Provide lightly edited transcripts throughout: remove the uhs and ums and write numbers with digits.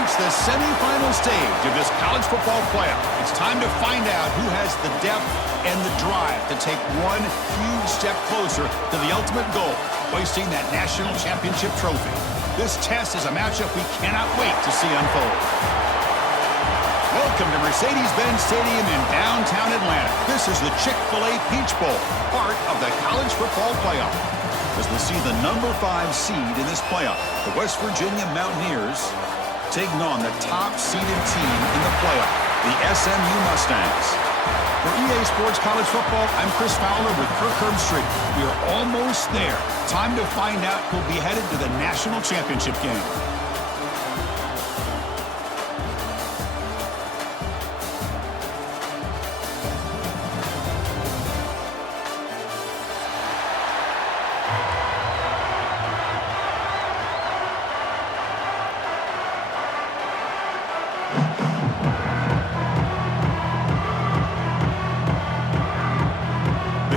reached the semifinal stage of this college football playoff. It's time to find out who has the depth and the drive to take one huge step closer to the ultimate goal, hoisting that national championship trophy. This test is a matchup we cannot wait to see unfold. Welcome to Mercedes-Benz Stadium in downtown Atlanta. This is the Chick-fil-A Peach Bowl, part of the college football playoff. As we'll see the number 5 seed in this playoff, the West Virginia Mountaineers taking on the top-seeded team in the playoff, the SMU Mustangs. For EA Sports College Football, I'm Chris Fowler with Kirk Herbstreit. We are almost there. Time to find out who'll be headed to the national championship game.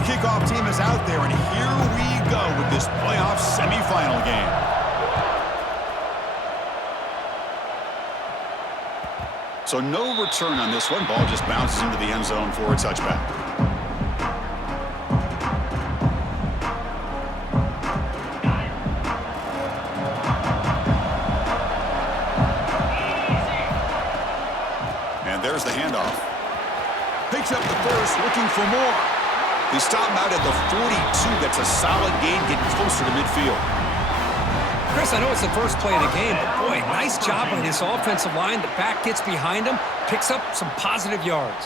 Kickoff team is out there, and here we go with this playoff semifinal game. So no return on this one. Ball just bounces into the end zone for a touchback. And there's the handoff. Picks up the first, looking for more. He stopped him out at the 42. That's a solid gain, getting closer to midfield. Chris, I know it's the first play of the game, but boy, nice job by this offensive line. The back gets behind him, picks up some positive yards.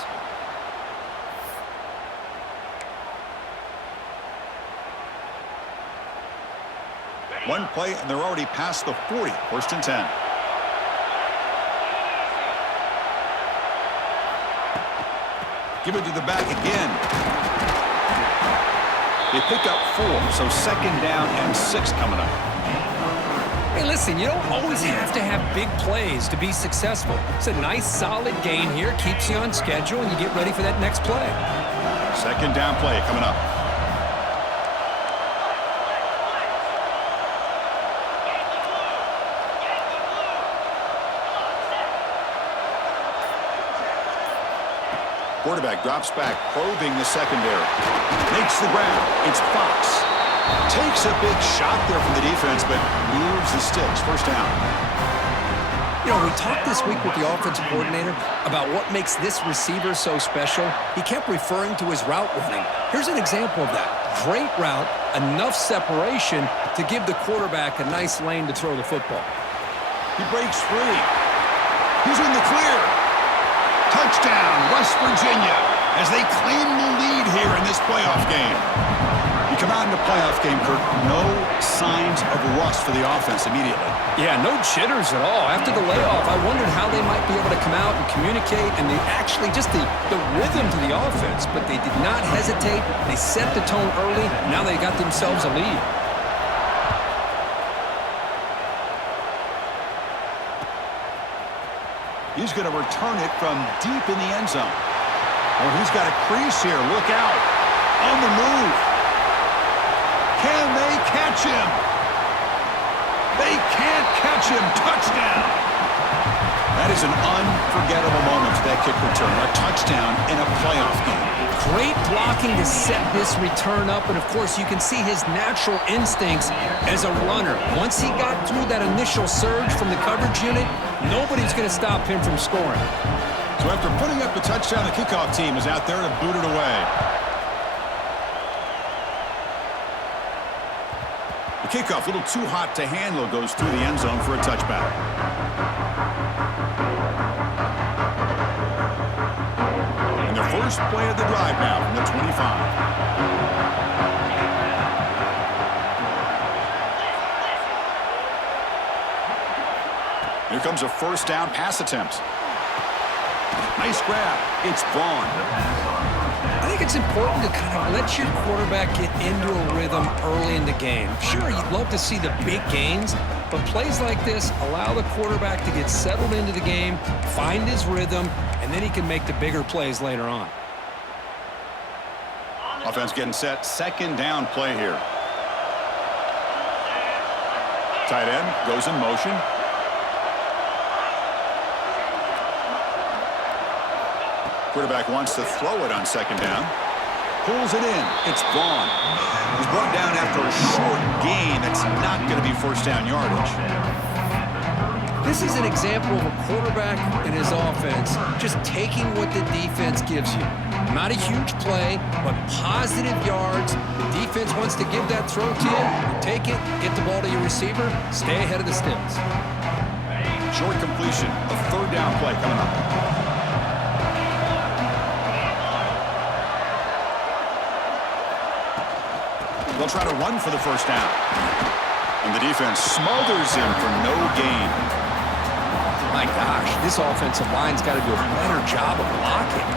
One play, and they're already past the 40. First and 10. Give it to the back again. They pick up 4, so second down and 6 coming up. Hey, listen, you don't always have to have big plays to be successful. It's a nice, solid gain here, keeps you on schedule, and you get ready for that next play. Second down play coming up. Quarterback drops back, probing the secondary. Makes the grab. It's Fox. Takes a big shot there from the defense, but moves the sticks. First down. You know, we talked this week with the offensive coordinator about what makes this receiver so special. He kept referring to his route running. Here's an example of that. Great route, enough separation to give the quarterback a nice lane to throw the football. He breaks free. He's in the clear. Touchdown, West Virginia, as they claim the lead here in this playoff game. You come out in the playoff game, Kirk, no signs of rust for the offense immediately. Yeah, no jitters at all. After the layoff, I wondered how they might be able to come out and communicate, and they actually just the rhythm to the offense, but they did not hesitate. They set the tone early. Now they got themselves a lead. He's going to return it from deep in the end zone. Oh, he's got a crease here. Look out. On the move. Can they catch him? They can't catch him. Touchdown. That is an unforgettable moment for that kick return. A touchdown in a playoff game. Great blocking to set this return up, and of course you can see his natural instincts as a runner. Once he got through that initial surge from the coverage unit, nobody's going to stop him from scoring. So after putting up the touchdown, the kickoff team is out there to boot it away. The kickoff, a little too hot to handle, goes through the end zone for a touchback. And their first play of the drive now from the 25. Here comes a first down pass attempt. Nice grab. It's Vaughn. I think it's important to kind of let your quarterback get into a rhythm early in the game. Sure, you'd love to see the big gains, but plays like this allow the quarterback to get settled into the game, find his rhythm, and then he can make the bigger plays later on. Offense getting set. Second down play here. Tight end goes in motion. Quarterback wants to throw it on second down. Pulls it in. It's Vaughn. He's brought down after a short gain. That's not going to be first down yardage. This is an example of a quarterback and his offense just taking what the defense gives you. Not a huge play, but positive yards. The defense wants to give that throw to you. You take it, get the ball to your receiver, stay ahead of the sticks. Short completion. A third down play coming up. They'll try to run for the first down. And the defense smothers him for no gain. My gosh, this offensive line's got to do a better job of blocking.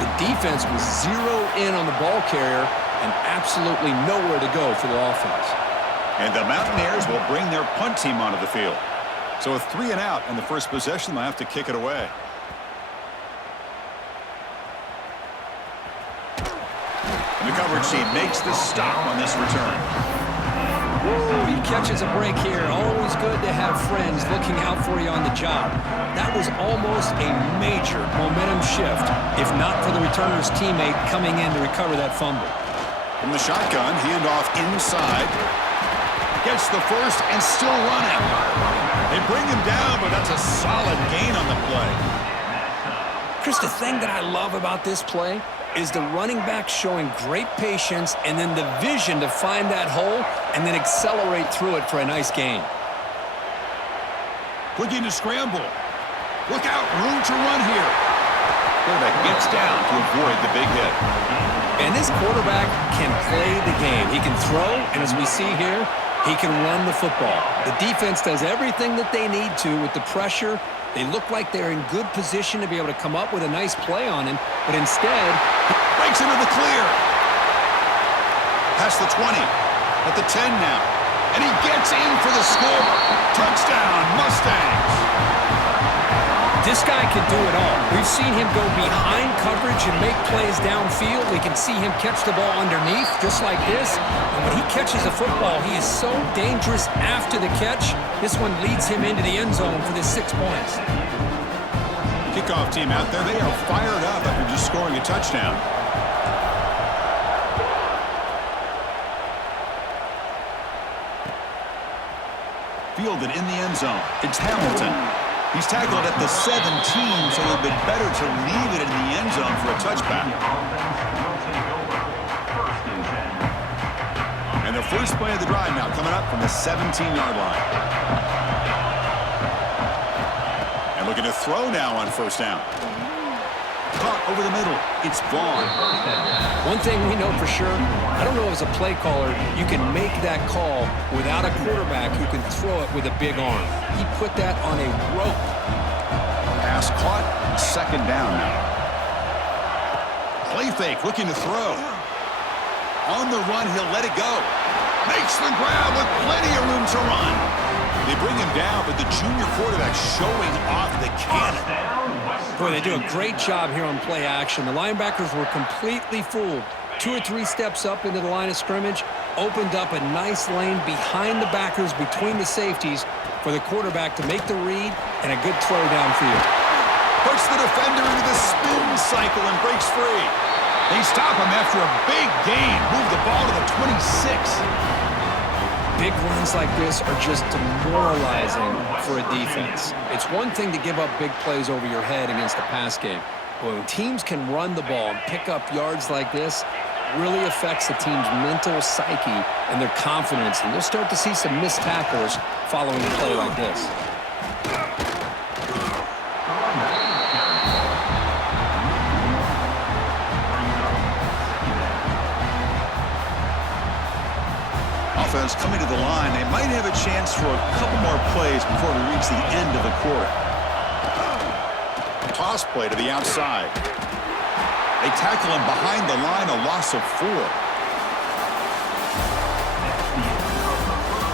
The defense was zero in on the ball carrier and absolutely nowhere to go for the offense. And the Mountaineers will bring their punt team onto the field. So with 3 and out in the first possession, they'll have to kick it away. And the coverage team makes the stop on this return. He catches a break here. Always good to have friends looking out for you on the job. That was almost a major momentum shift, if not for the returner's teammate coming in to recover that fumble. From the shotgun, handoff inside. Gets the first and still running. They bring him down, but that's a solid gain on the play. Chris, the thing that I love about this play is the running back showing great patience and then the vision to find that hole and then accelerate through it for a nice gain. Looking to scramble. Look out, room to run here. Quarterback gets down to avoid the big hit. And this quarterback can play the game. He can throw, and as we see here, he can run the football. The defense does everything that they need to with the pressure. They look like they're in good position to be able to come up with a nice play on him, but instead, he breaks into the clear. Past the 20, at the 10 now, and he gets in for the score. Touchdown, Mustangs. This guy can do it all. We've seen him go behind coverage and make plays downfield. We can see him catch the ball underneath, just like this. And when he catches a football, he is so dangerous after the catch. This one leads him into the end zone for the 6 points. Kickoff team out there, they are fired up after just scoring a touchdown. Fielded in the end zone. It's Hamilton. He's tackled at the 17, so it would have been better to leave it in the end zone for a touchback. And the first play of the drive now coming up from the 17-yard line. And looking to throw now on first down. Caught over the middle. It's Vaughn. One thing we know for sure, I don't know as a play caller, you can make that call without a quarterback who can throw it with a big arm. He put that on a rope. Pass caught, second down now. Play fake, looking to throw. On the run, he'll let it go. Makes the grab with plenty of room to run. They bring him down, but the junior quarterback showing off the cannon. Boy, they do a great job here on play action. The linebackers were completely fooled. 2 or 3 steps up into the line of scrimmage, opened up a nice lane behind the backers, between the safeties, for the quarterback to make the read and a good throw downfield. Puts the defender into the spin cycle and breaks free. They stop him after a big gain. Move the ball to the 26. Big runs like this are just demoralizing for a defense. It's one thing to give up big plays over your head against the pass game. But when teams can run the ball and pick up yards like this, really affects the team's mental psyche and their confidence. And you'll start to see some missed tackles following a play like this. Offense coming to the line. They might have a chance for a couple more plays before we reach the end of the quarter. Toss play to the outside. They tackle him behind the line, a loss of 4.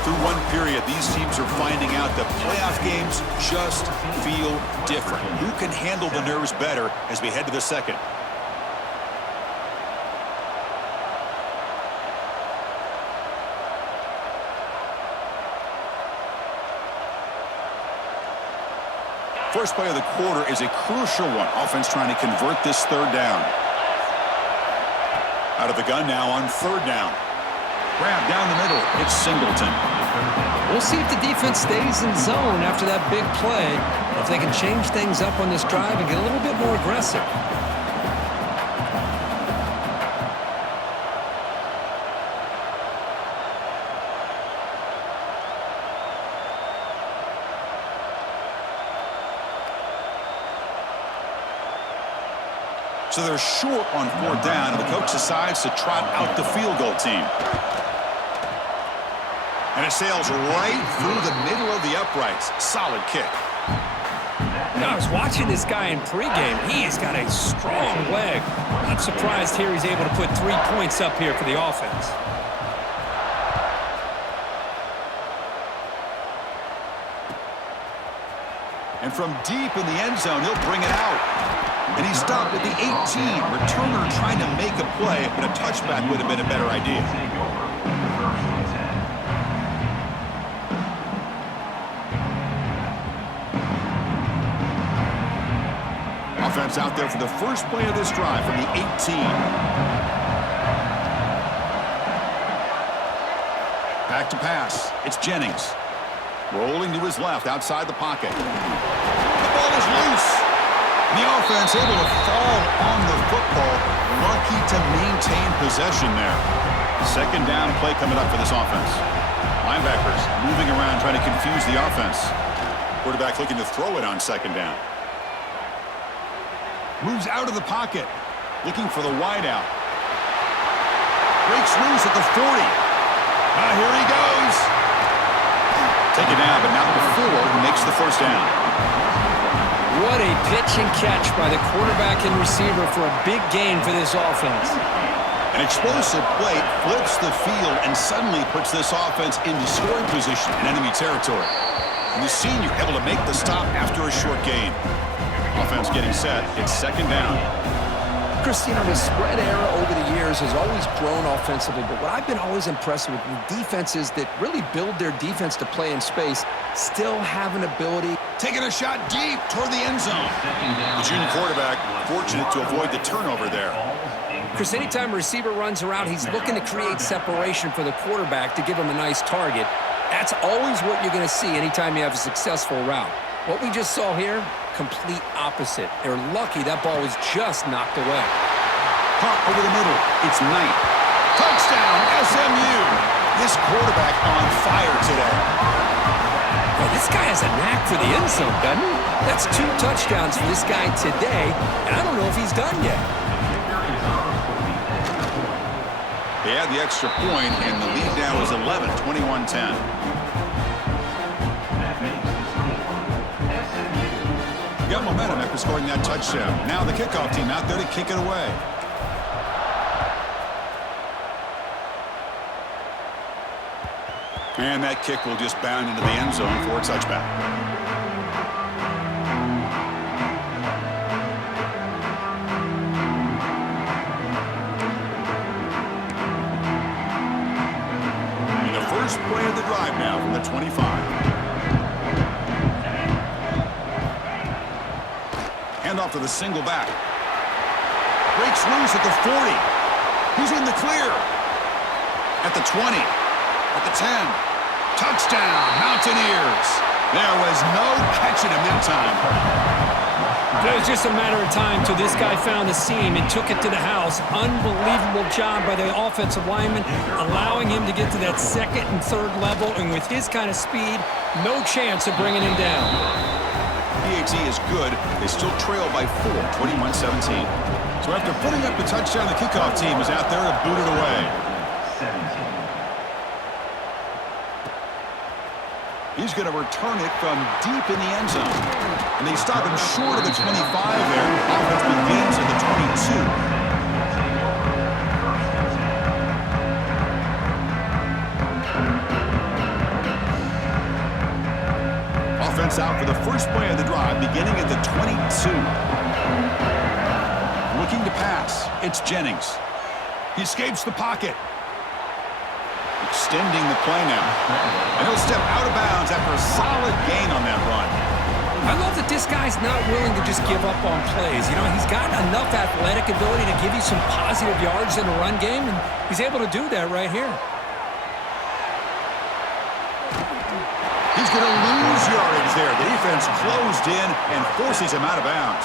Through one period, these teams are finding out that playoff games just feel different. Who can handle the nerves better as we head to the second? First play of the quarter is a crucial one. Offense trying to convert this third down. Out of the gun now on third down. Grab down the middle. It's Singleton. We'll see if the defense stays in zone after that big play. If they can change things up on this drive and get a little bit more aggressive. So they're short on fourth down, and the coach decides to trot out the field goal team. And it sails right through the middle of the uprights. Solid kick. You know, I was watching this guy in pregame. He has got a strong leg. Not surprised here he's able to put 3 points up here for the offense. And from deep in the end zone, he'll bring it out. And he's stopped at the 18. Returner trying to make a play, but a touchback would have been a better idea. Offense out there for the first play of this drive from the 18. Back to pass. It's Jennings. Rolling to his left outside the pocket. The ball is loose. The offense able to fall on the football. Lucky to maintain possession there. Second down play coming up for this offense. Linebackers moving around trying to confuse the offense. Quarterback looking to throw it on second down. Moves out of the pocket. Looking for the wideout. Breaks loose at the 40. Here he goes. Take it down, but not before he makes the first down. What a pitch and catch by the quarterback and receiver for a big gain for this offense. An explosive play flips the field and suddenly puts this offense into scoring position in enemy territory. And the senior able to make the stop after a short gain. Offense getting set. It's second down. Cristiano, the spread era over the years has always grown offensively, but what I've been always impressed with defenses that really build their defense to play in space still have an ability. Taking a shot deep toward the end zone. The junior quarterback fortunate to avoid the turnover there. Chris, anytime a receiver runs around, he's looking to create separation for the quarterback to give him a nice target. That's always what you're going to see anytime you have a successful route. What we just saw here, complete opposite. They're lucky that ball was just knocked away. Caught over the middle. It's Knight. Touchdown, SMU. This quarterback on fire today. Well, this guy has a knack for the end zone, doesn't he? That's 2 touchdowns for this guy today, and I don't know if he's done yet. They had the extra point, and the lead now is 11, 21-10. Got momentum after scoring that touchdown. Now the kickoff team out there to kick it away. And that kick will just bound into the end zone for a touchback. And the first play of the drive now from the 25. Off to the single back. Breaks loose at the 40. He's in the clear. At the 20. At the 10. Touchdown, Mountaineers. There was no catching him that time. It was just a matter of time till this guy found the seam and took it to the house. Unbelievable job by the offensive lineman, allowing him to get to that second and third level, and with his kind of speed, no chance of bringing him down. PAT is good. They still trail by 4, 21-17. So after putting up the touchdown, the kickoff team is out there to boot it away. He's going to return it from deep in the end zone. And they stop him short of the 25 there. Offense begins at the 22. Offense out for the first play of the drive, beginning at the 22. Looking to pass. It's Jennings. He escapes the pocket. Extending the play now. And he'll step out of bounds after a solid gain on that run. I love that this guy's not willing to just give up on plays. You know, he's got enough athletic ability to give you some positive yards in a run game, and he's able to do that right here. He's going to lose yardage there. The defense closed in and forces him out of bounds.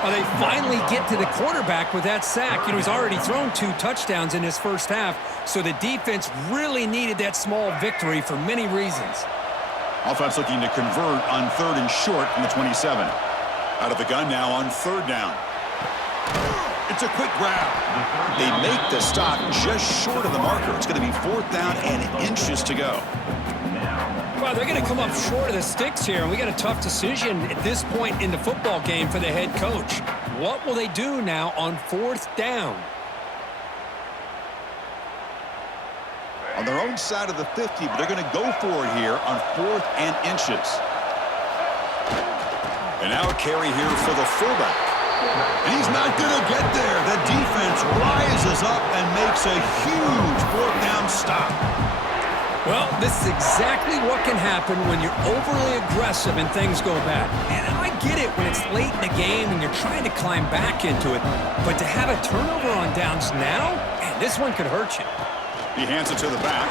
Well, they finally get to the quarterback with that sack. You know, he's already thrown 2 touchdowns in his first half, so the defense really needed that small victory for many reasons. Offense looking to convert on 3rd and short from the 27. Out of the gun now on 3rd down. It's a quick grab. They make the stop just short of the marker. It's going to be 4th down and inches to go. Well, they're going to come up short of the sticks here, and we got a tough decision at this point in the football game for the head coach. What will they do now on 4th down? On their own side of the 50, but they're going to go for it here on 4th and inches. And now a carry here for the fullback. And he's not going to get there. The defense rises up and makes a huge 4th down stop. Well, this is exactly what can happen when you're overly aggressive and things go bad. And I get it when it's late in the game and you're trying to climb back into it. But to have a turnover on downs now, man, this one could hurt you. He hands it to the back.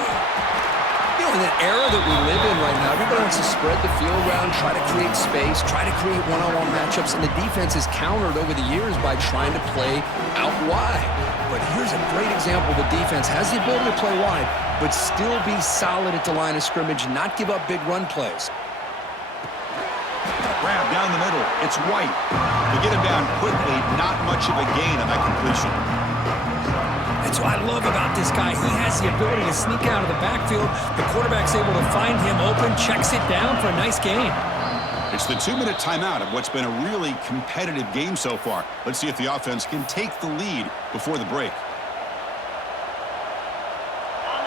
You know, in the era that we live in right now, everybody wants to spread the field around, try to create space, try to create one-on-one matchups, and the defense is countered over the years by trying to play out wide. But here's a great example. The defense has the ability to play wide, but still be solid at the line of scrimmage, not give up big run plays. Grab down the middle. It's White. They get him down quickly. Not much of a gain on that completion. That's what I love about this guy. He has the ability to sneak out of the backfield. The quarterback's able to find him open, checks it down for a nice gain. It's the 2-minute timeout of what's been a really competitive game so far. Let's see if the offense can take the lead before the break.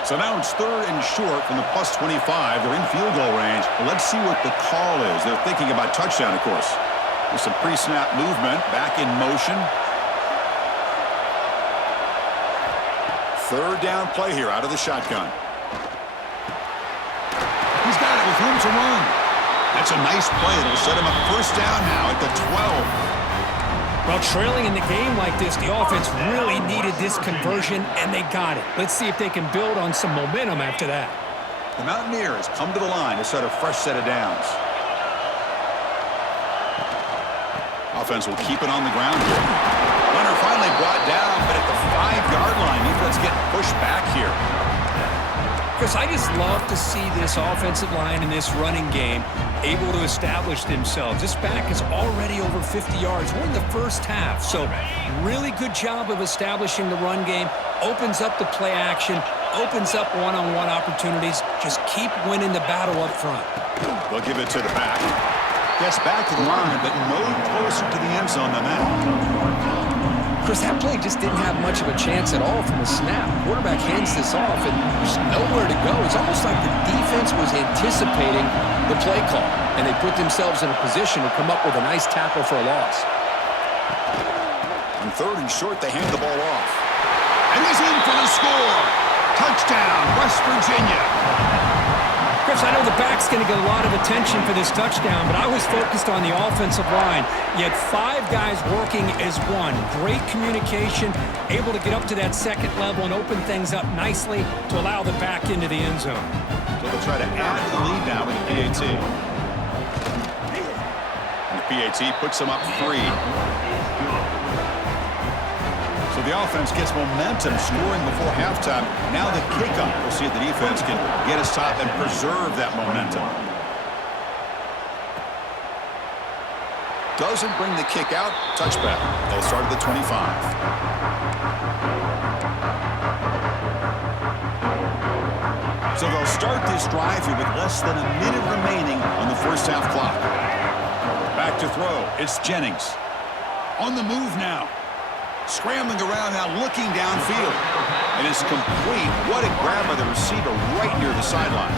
So now it's 3rd and short from the +25. They're in field goal range. But let's see what the call is. They're thinking about touchdown, of course. With some pre-snap movement, back in motion. 3rd down play here out of the shotgun. He's got it with room to run. That's a nice play. It'll set him up 1st down now at the 12. Well, trailing in the game like this, the offense really needed this conversion, and they got it. Let's see if they can build on some momentum after that. The Mountaineers come to the line to set a fresh set of downs. Offense will keep it on the ground here. Runner finally brought down, but at the 5-yard line, defense getting pushed back here. Chris, I just love to see this offensive line in this running game able to establish themselves. This back is already over 50 yards. We're in the first half, so really good job of establishing the run game. Opens up the play action, opens up one-on-one opportunities. Just keep winning the battle up front. They'll give it to the back. Gets back to the line, but no closer to the end zone than that. Chris, that play just didn't have much of a chance at all from the snap. Quarterback hands this off, and there's nowhere to go. It's almost like the defense was anticipating the play call, and they put themselves in a position to come up with a nice tackle for a loss. On 3rd and short, they hand the ball off. And he's in for the score. Touchdown, West Virginia. Chris, I know the back's going to get a lot of attention for this touchdown, but I was focused on the offensive line. You had 5 guys working as one. Great communication, able to get up to that 2nd level and open things up nicely to allow the back into the end zone. So they'll try to add to the lead now with the PAT. And the PAT puts them up 3. So the offense gets momentum, scoring before halftime. Now the kickoff. We'll see if the defense can get a stop and preserve that momentum. Doesn't bring the kick out. Touchback. They'll start at the 25. So they'll start this drive here with less than a minute remaining on the first half clock. Back to throw. It's Jennings. On the move now. Scrambling around now, looking downfield. And it's complete. What a grab by the receiver right near the sideline.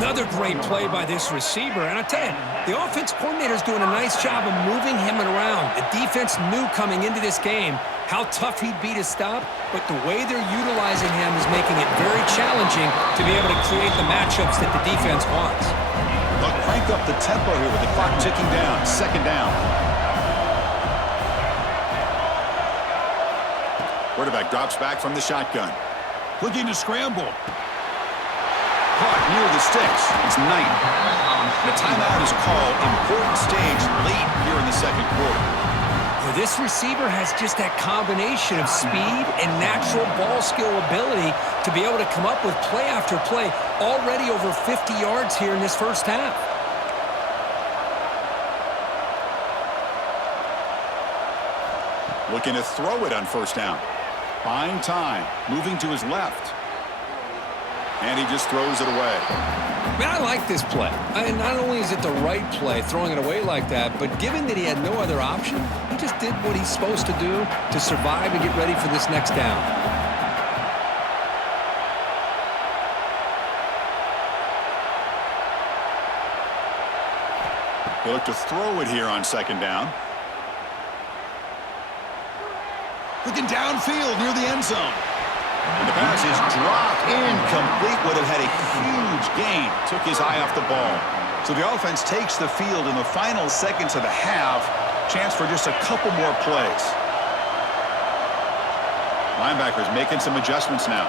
Another great play by this receiver. And I tell you, the offense coordinator's doing a nice job of moving him around. The defense knew coming into this game how tough he'd be to stop, but the way they're utilizing him is making it very challenging to be able to create the matchups that the defense wants. They'll crank up the tempo here with the clock ticking down. Second down. Quarterback drops back from the shotgun. Looking to scramble. Caught near the sticks. It's Knight. The timeout is called. Important stage late here in the second quarter. Well, this receiver has just that combination of speed and natural ball skill ability to be able to come up with play after play. Already over 50 yards here in this first half. Looking to throw it on first down. Buying time. Moving to his left. And he just throws it away. Man, I like this play. Not only is it the right play, throwing it away like that, but given that he had no other option, he just did what he's supposed to do to survive and get ready for this next down. They look to throw it here on second down. Looking downfield near the end zone. And the pass is dropped incomplete. Would have had a huge gain. Took his eye off the ball. So the offense takes the field in the final seconds of the half. Chance for just a couple more plays. Linebackers making some adjustments now.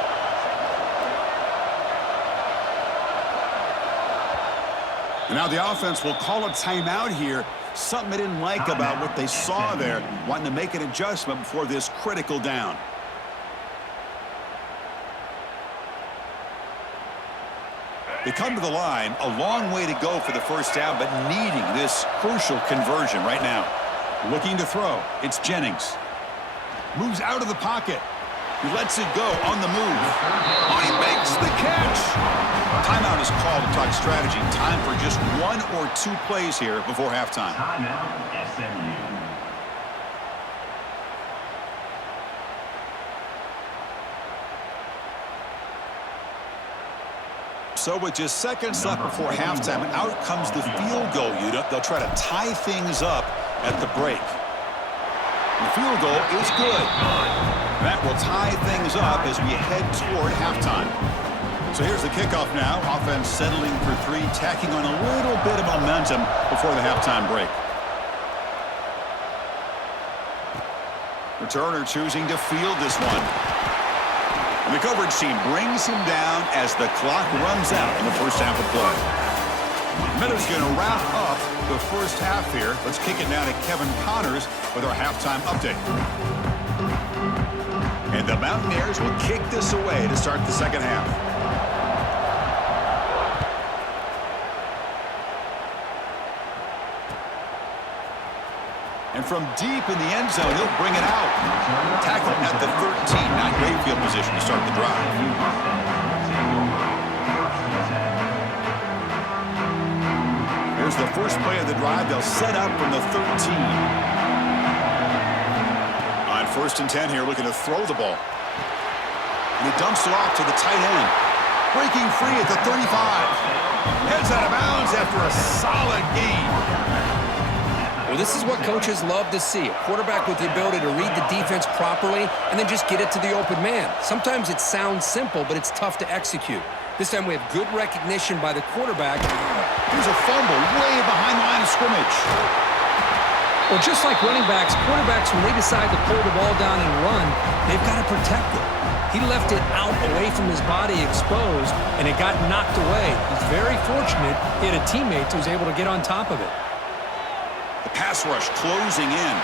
And now the offense will call a timeout here. Something they didn't like about what they saw there. Wanting to make an adjustment before this critical down. They come to the line, a long way to go for the first down, but needing this crucial conversion right now. Looking to throw. It's Jennings. Moves out of the pocket. He lets it go on the move. Oh, he makes the catch. Timeout is called to talk strategy. Time for just one or two plays here before halftime. Timeout, SMU. So with just seconds left before halftime, out comes the field goal unit. They'll try to tie things up at the break. And the field goal is good. That will tie things up as we head toward halftime. So here's the kickoff now. Offense settling for three, tacking on a little bit of momentum before the halftime break. Returner choosing to field this one. And the coverage team brings him down as the clock runs out in the first half of play. Meadows going to wrap up the first half here. Let's kick it now to Kevin Connors with our halftime update. And the Mountaineers will kick this away to start the second half. And from deep in the end zone, he'll bring it out. Tackle at the 13. Not great field position to start the drive. Here's the first play of the drive. They'll set up from the 13. On 1st and 10 here, looking to throw the ball. And he dumps it off to the tight end. Breaking free at the 35. Heads out of bounds after a solid gain. Well, this is what coaches love to see. A quarterback with the ability to read the defense properly and then just get it to the open man. Sometimes it sounds simple, but it's tough to execute. This time we have good recognition by the quarterback. Here's a fumble way behind the line of scrimmage. Well, just like running backs, quarterbacks, when they decide to pull the ball down and run, they've got to protect it. He left it out away from his body exposed, and it got knocked away. He's very fortunate he had a teammate who was able to get on top of it. The pass rush closing in.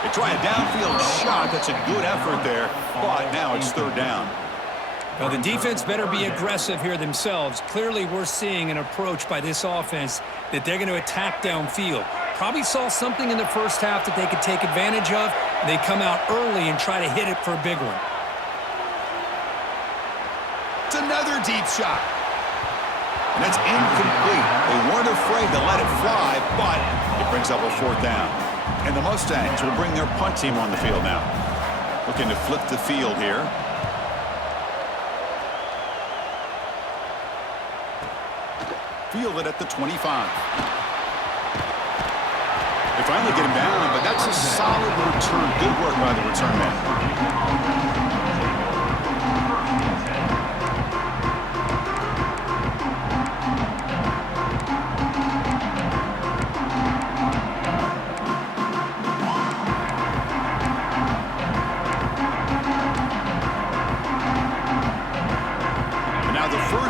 They try a downfield shot. That's a good effort there, but now it's third down. Well, the defense better be aggressive here themselves. Clearly, we're seeing an approach by this offense that they're going to attack downfield. Probably saw something in the first half that they could take advantage of. They come out early and try to hit it for a big one. It's another deep shot. And that's incomplete. They weren't afraid to let it fly, but it brings up a fourth down. And the Mustangs will bring their punt team on the field now. Looking to flip the field here. Fielded at the 25. They finally get him down, but that's a solid return. Good work by the return man.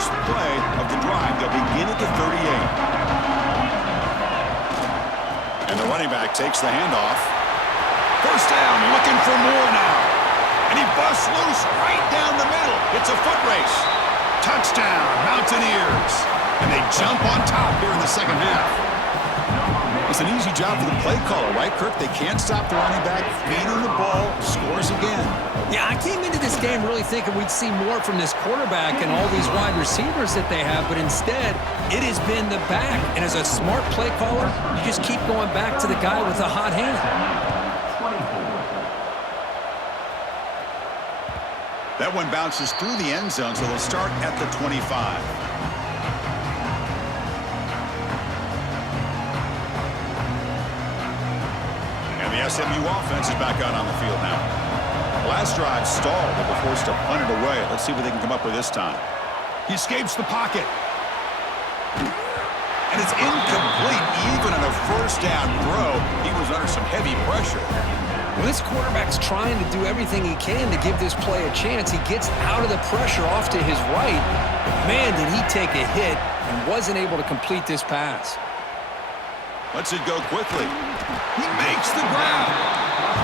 first play of the drive. They'll begin at the 38. And the running back takes the handoff. First down, looking for more now. And he busts loose right down the middle. It's a foot race. Touchdown, Mountaineers. And they jump on top here in the second half. It's an easy job for the play caller, right, Kirk? They can't stop the running back, feed him the ball, scores again. Yeah, I came into this game really thinking we'd see more from this quarterback and all these wide receivers that they have, but instead, it has been the back. And as a smart play caller, you just keep going back to the guy with the hot hand. That one bounces through the end zone, so they'll start at the 25. And the SMU offense is back out on the field now. Last drive stalled, but were forced to punt it away. Let's see what they can come up with this time. He escapes the pocket. And it's incomplete, even on a first down throw. He was under some heavy pressure. Well, this quarterback's trying to do everything he can to give this play a chance. He gets out of the pressure off to his right. But man, did he take a hit and wasn't able to complete this pass. Lets it go quickly. He makes the grab.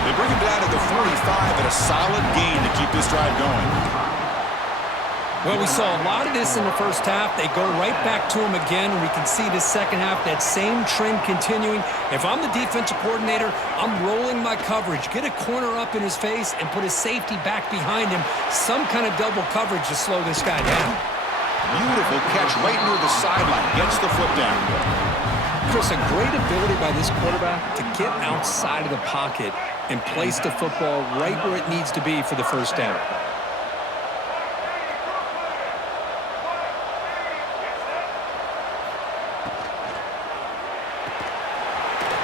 They bring him down to the 45 and a solid gain to keep this drive going. Well, we saw a lot of this in the first half. They go right back to him again, and we can see the second half, that same trend continuing. If I'm the defensive coordinator, I'm rolling my coverage. Get a corner up in his face and put his safety back behind him. Some kind of double coverage to slow this guy down. Beautiful catch right near the sideline. Gets the foot down. Chris, a great ability by this quarterback to get outside of the pocket and place the football right where it needs to be for the first down.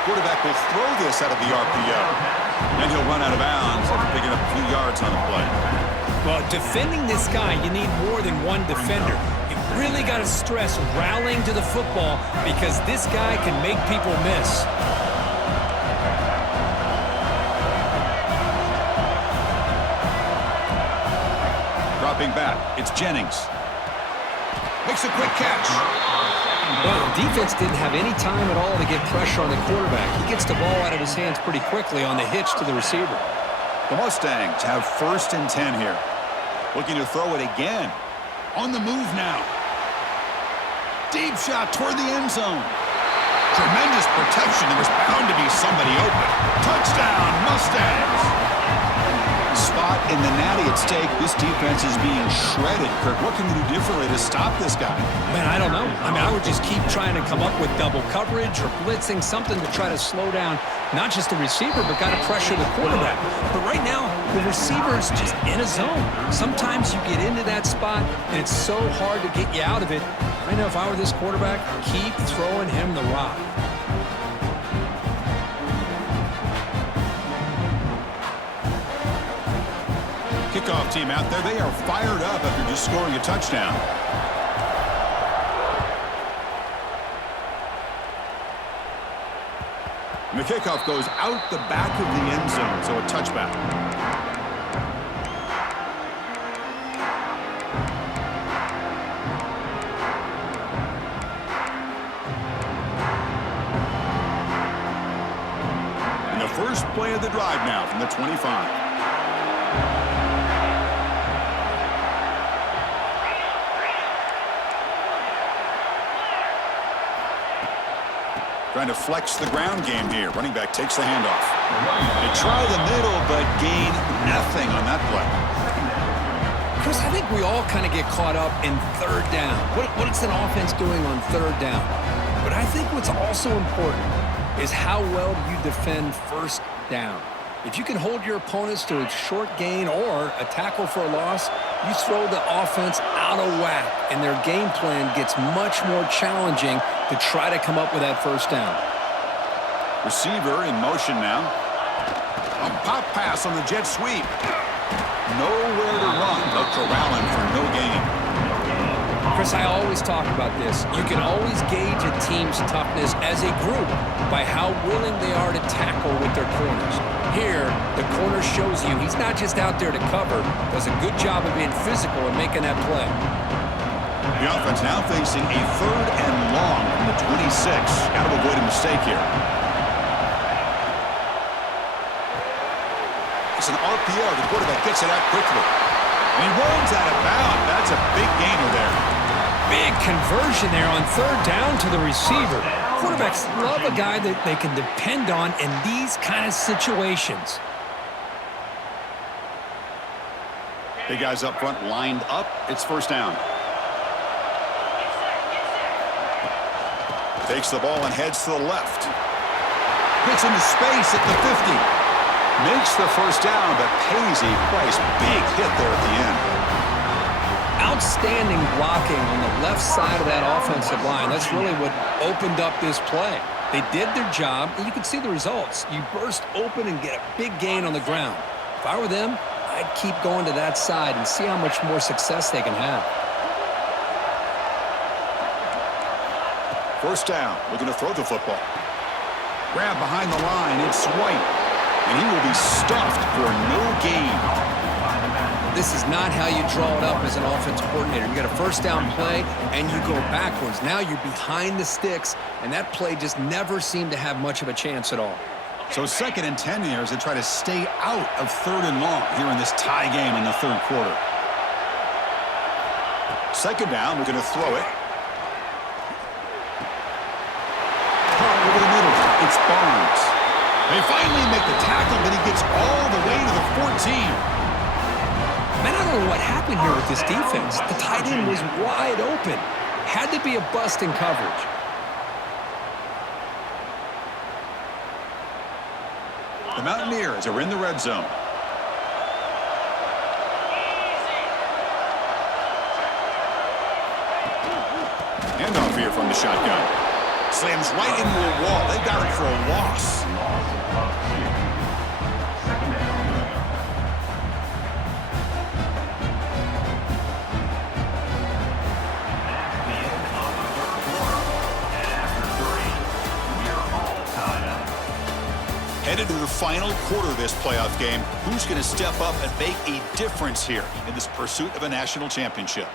Quarterback will throw this out of the RPO. And he'll run out of bounds after picking up a few yards on the play. Well, defending this guy, you need more than one defender. You really got to stress rallying to the football because this guy can make people miss. Dropping back, it's Jennings. Makes a quick catch. Well, the defense didn't have any time at all to get pressure on the quarterback. He gets the ball out of his hands pretty quickly on the hitch to the receiver. The Mustangs have 1st and 10 here. Looking to throw it again. On the move now. Deep shot toward the end zone. Tremendous protection. There was bound to be somebody open. Touchdown, Mustangs. Spot in the natty at stake. This defense is being shredded. Kirk, what can you do differently to stop this guy? Man, I don't know. I mean, I would just keep trying to come up with double coverage or blitzing, something to try to slow down not just the receiver, but got to pressure the quarterback. But right now, the receiver's just in a zone. Sometimes you get into that spot, and it's so hard to get you out of it. I know if I were this quarterback, keep throwing him the rock. Kickoff team out there. They are fired up after just scoring a touchdown. And the kickoff goes out the back of the end zone, so a touchback. And the first play of the drive now from the 25. Trying to flex the ground game here. Running back takes the handoff. They try the middle, but gain nothing on that play. Chris, I think we all kind of get caught up in third down. What is an offense doing on third down? But I think what's also important is how well do you defend first down. If you can hold your opponents to a short gain or a tackle for a loss, you throw the offense out of whack, and their game plan gets much more challenging to try to come up with that first down. Receiver in motion now. A pop pass on the jet sweep. Nowhere to run. They'll corral him for no gain. Chris, I always talk about this. You can always gauge a team's toughness as a group by how willing they are to tackle with their corners. Here, the corner shows you he's not just out there to cover, does a good job of being physical and making that play. The offense now facing a 3rd and long from the 26. Got to avoid a mistake here. It's an RPO. The quarterback gets it out quickly. And he rolls out of bounds. That's a big gainer there. Big conversion there on 3rd down to the receiver. Quarterbacks love a guy that they can depend on in these kind of situations. Big guys up front lined up. It's 1st down. Takes the ball and heads to the left. Gets into space at the 50. Makes the 1st down, but pays a price. Big hit there at the end. Outstanding blocking on the left side of that offensive line. That's really what opened up this play. They did their job, and you can see the results. You burst open and get a big gain on the ground. If I were them, I'd keep going to that side and see how much more success they can have. 1st down, looking to throw the football. Grab behind the line, it's White. And he will be stuffed for no gain. This is not how you draw it up as an offensive coordinator. You got a 1st down play, and you go backwards. Now you're behind the sticks, and that play just never seemed to have much of a chance at all. So 2nd and 10 here as they try to stay out of 3rd and long here in this tie game in the 3rd quarter. 2nd down, we're going to throw it. Over the middle, it's Barnes. They finally make the tackle, but he gets all the way to the 14. Man, I don't know what happened here with this defense. The tight end was wide open. Had to be a bust in coverage. The Mountaineers are in the red zone. Handoff here from the shotgun. Slams right into a wall. They got it for a loss. Headed to the final quarter of this playoff game. Who's going to step up and make a difference here in this pursuit of a national championship?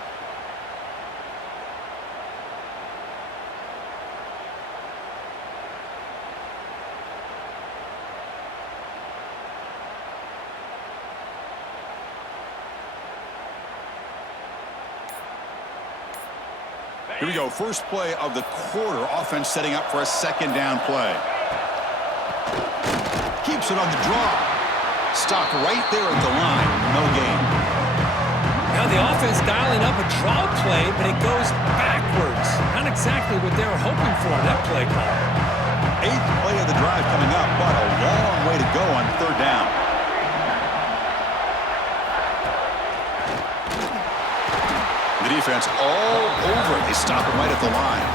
Here we go. First play of the quarter. Offense setting up for a 2nd down play. Keeps it on the draw. Stopped right there at the line. No gain. Now the offense dialing up a draw play, but it goes backwards. Not exactly what they were hoping for on that play call. 8th play of the drive coming up, but a long way to go on 3rd down. The defense all over it. They stop it right at the line.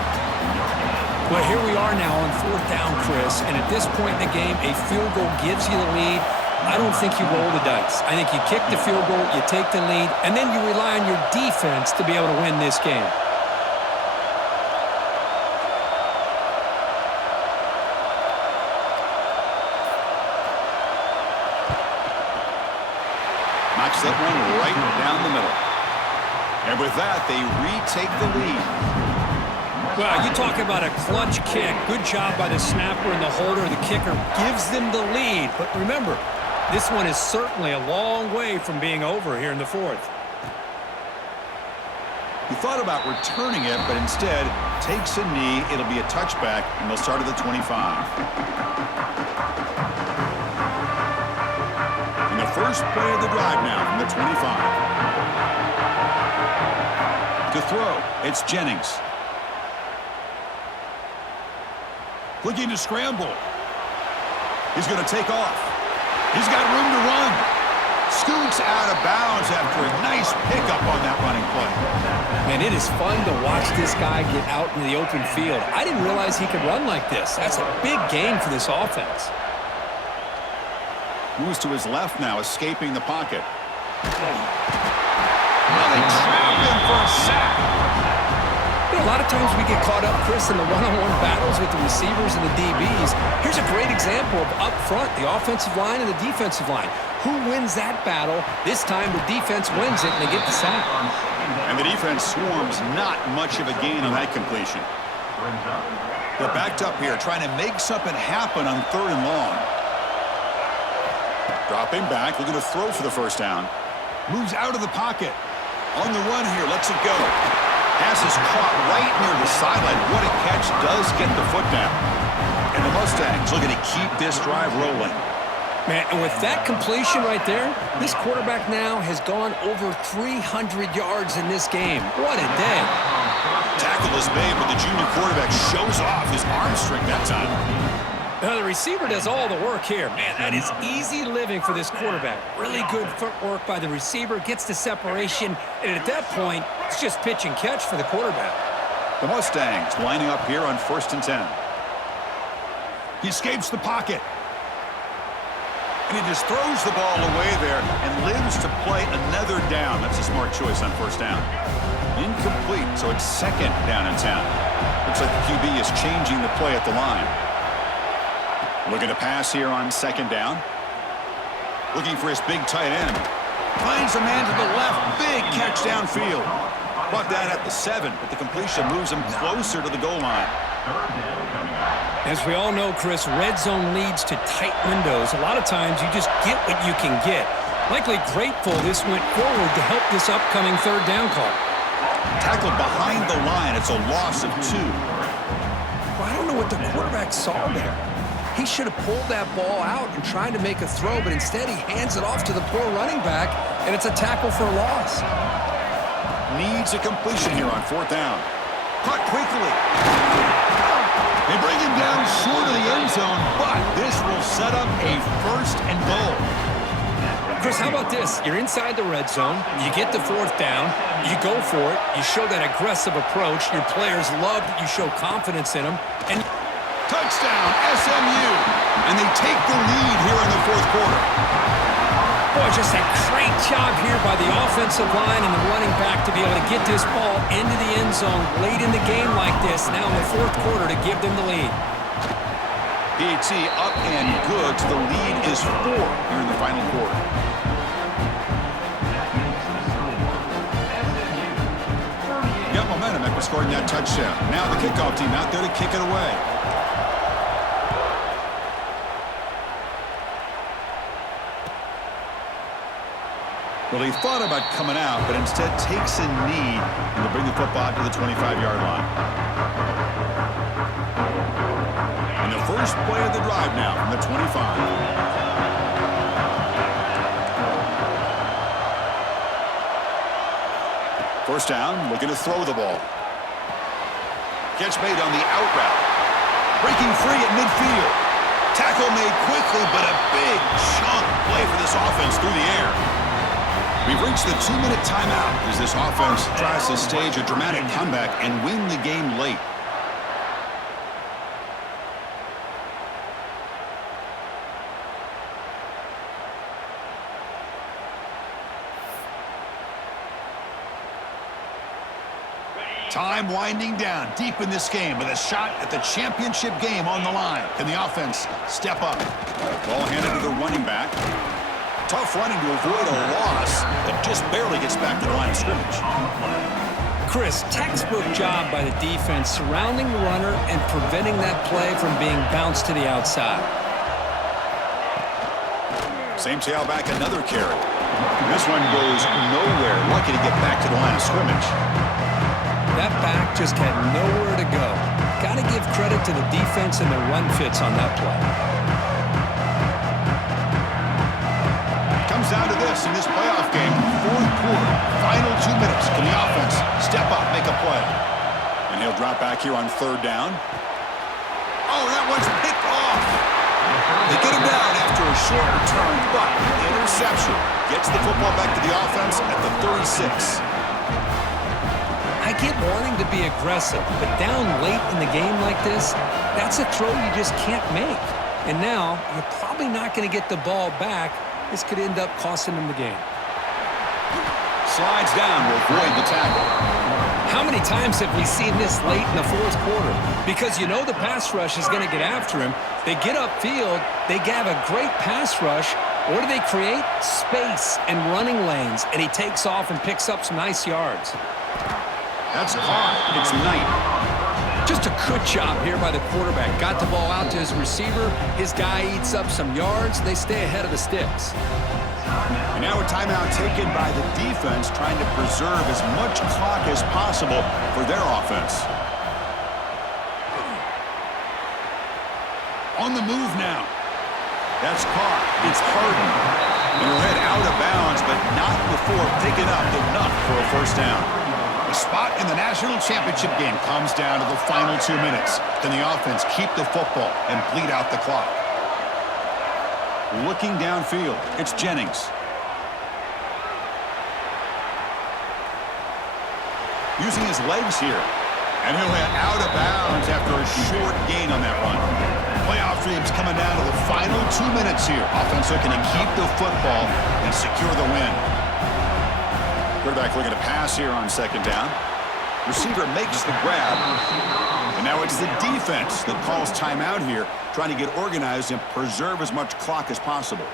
Well, here we are now on 4th down, Chris, and at this point in the game, a field goal gives you the lead. I don't think you roll the dice. I think you kick the field goal, you take the lead, and then you rely on your defense to be able to win this game. Knocks that one right down the middle. And with that, they retake the lead. Well, you talk about a clutch kick. Good job by the snapper and the holder. The kicker gives them the lead. But remember, this one is certainly a long way from being over here in the 4th. He thought about returning it, but instead takes a knee. It'll be a touchback, and they'll start at the 25. And the first play of the drive now from the 25. To throw, it's Jennings. Looking to scramble. He's going to take off. He's got room to run. Scoots out of bounds after a nice pickup on that running play. Man, it is fun to watch this guy get out in the open field. I didn't realize he could run like this. That's a big gain for this offense. Moves to his left now, escaping the pocket. Well, they trap him for a sack. You know, a lot of times we get caught up, Chris, in the one-on-one battles with the receivers and the DBs. Here's a great example of up front, the offensive line and the defensive line. Who wins that battle? This time the defense wins it, and they get the sack. And the defense swarms, not much of a gain on that completion. They're backed up here, trying to make something happen on 3rd and long. Dropping back, looking to throw for the first down. Moves out of the pocket. On the run here, lets it go. Pass is caught right near the sideline. What a catch, does get the foot down. And the Mustangs looking to keep this drive rolling. Man, and with that completion right there, this quarterback now has gone over 300 yards in this game. What a day. Tackle is made, but the junior quarterback shows off his arm strength that time. Now, the receiver does all the work here. Man, that is easy living for this quarterback. Really good footwork by the receiver, gets the separation, and at that point, it's just pitch and catch for the quarterback. The Mustangs lining up here on 1st and 10. He escapes the pocket. And he just throws the ball away there and lives to play another down. That's a smart choice on 1st down. Incomplete, so it's 2nd down and 10. Looks like the QB is changing the play at the line. Looking to pass here on 2nd down. Looking for his big tight end. Finds a man to the left. Big catch downfield. Brought down at the 7, but the completion moves him closer to the goal line. As we all know, Chris, red zone leads to tight windows. A lot of times you just get what you can get. Likely grateful this went forward to help this upcoming 3rd down call. Tackled behind the line. It's a loss of 2. Well, I don't know what the quarterback saw there. He should have pulled that ball out and tried to make a throw, but instead he hands it off to the poor running back, and it's a tackle for a loss. Needs a completion here on 4th down. Caught quickly. They bring him down short of the end zone, but this will set up a 1st and goal. Chris, how about this? You're inside the red zone. You get the 4th down. You go for it. You show that aggressive approach. Your players love that you show confidence in them. And touchdown, SMU. And they take the lead here in the 4th quarter. Boy, just a great job here by the offensive line and the running back to be able to get this ball into the end zone late in the game like this, now in the 4th quarter, to give them the lead. PAT up and good. The lead is 4 here in the final quarter. Got momentum after scoring that touchdown. Now the kickoff team out there to kick it away. Well, he thought about coming out, but instead takes a knee and will bring the football to the 25-yard line. And the first play of the drive now from the 25. 1st down, looking to throw the ball. Catch made on the out route. Breaking free at midfield. Tackle made quickly, but a big chunk play for this offense through the air. We've reached the 2-minute timeout as this offense tries to stage a dramatic comeback and win the game late. Time winding down deep in this game with a shot at the championship game on the line. Can the offense step up? Ball handed to the running back. Tough running to avoid a loss, but just barely gets back to the line of scrimmage. Chris, textbook job by the defense surrounding the runner and preventing that play from being bounced to the outside. Same tailback, another carry. This one goes nowhere. Lucky to get back to the line of scrimmage. That back just had nowhere to go. Got to give credit to the defense and their run fits on that play. Comes down to this in this playoff game. 4th quarter, final 2 minutes. Can the offense step up, make a play? And he'll drop back here on 3rd down. Oh, that one's picked off. They get him down after a short return, but interception gets the football back to the offense at the 36. I get wanting to be aggressive, but down late in the game like this, that's a throw you just can't make. And now, you're probably not going to get the ball back. This could end up costing them the game. Slides down to avoid the tackle. How many times have we seen this late in the fourth quarter? Because you know the pass rush is going to get after him. They get upfield. They have a great pass rush. What do they create? Space and running lanes. And he takes off and picks up some nice yards. That's caught. It's Knight. Just a good job here by the quarterback. Got the ball out to his receiver. His guy eats up some yards. They stay ahead of the sticks. And now a timeout taken by the defense, trying to preserve as much clock as possible for their offense. On the move now. That's caught. It's Harden. And he'll head out of bounds, but not before picking up enough for a first down. The spot in the national championship game comes down to the final 2 minutes. Can the offense keep the football and bleed out the clock? Looking downfield, it's Jennings. Using his legs here. And he'll head out of bounds after a short gain on that run. Playoff dreams coming down to the final 2 minutes here. Offense looking to keep the football and secure the win. Quarterback looking to pass here on second down. Receiver makes the grab. And now it's the defense that calls timeout here, trying to get organized and preserve as much clock as possible.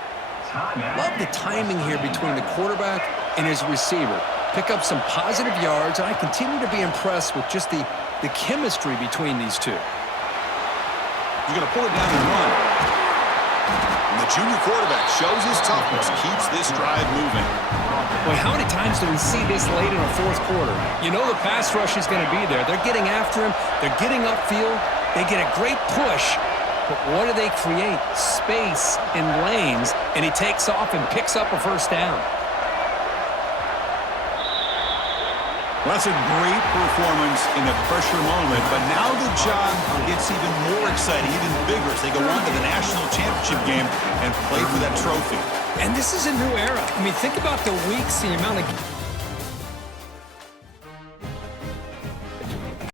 Love the timing here between the quarterback and his receiver. Pick up some positive yards, and I continue to be impressed with just the chemistry between these two. He's going to pull it down and run. And the junior quarterback shows his toughness, keeps this drive moving. Boy, how many times do we see this late in the fourth quarter? You know the pass rush is going to be there. They're getting after him. They're getting upfield. They get a great push. But what do they create? Space in lanes, and he takes off and picks up a first down. Well, that's a great performance in a pressure moment, but now the job gets even more exciting, even bigger as they go on to the national championship game and play for that trophy. And this is a new era. I mean, think about the weeks, the amount of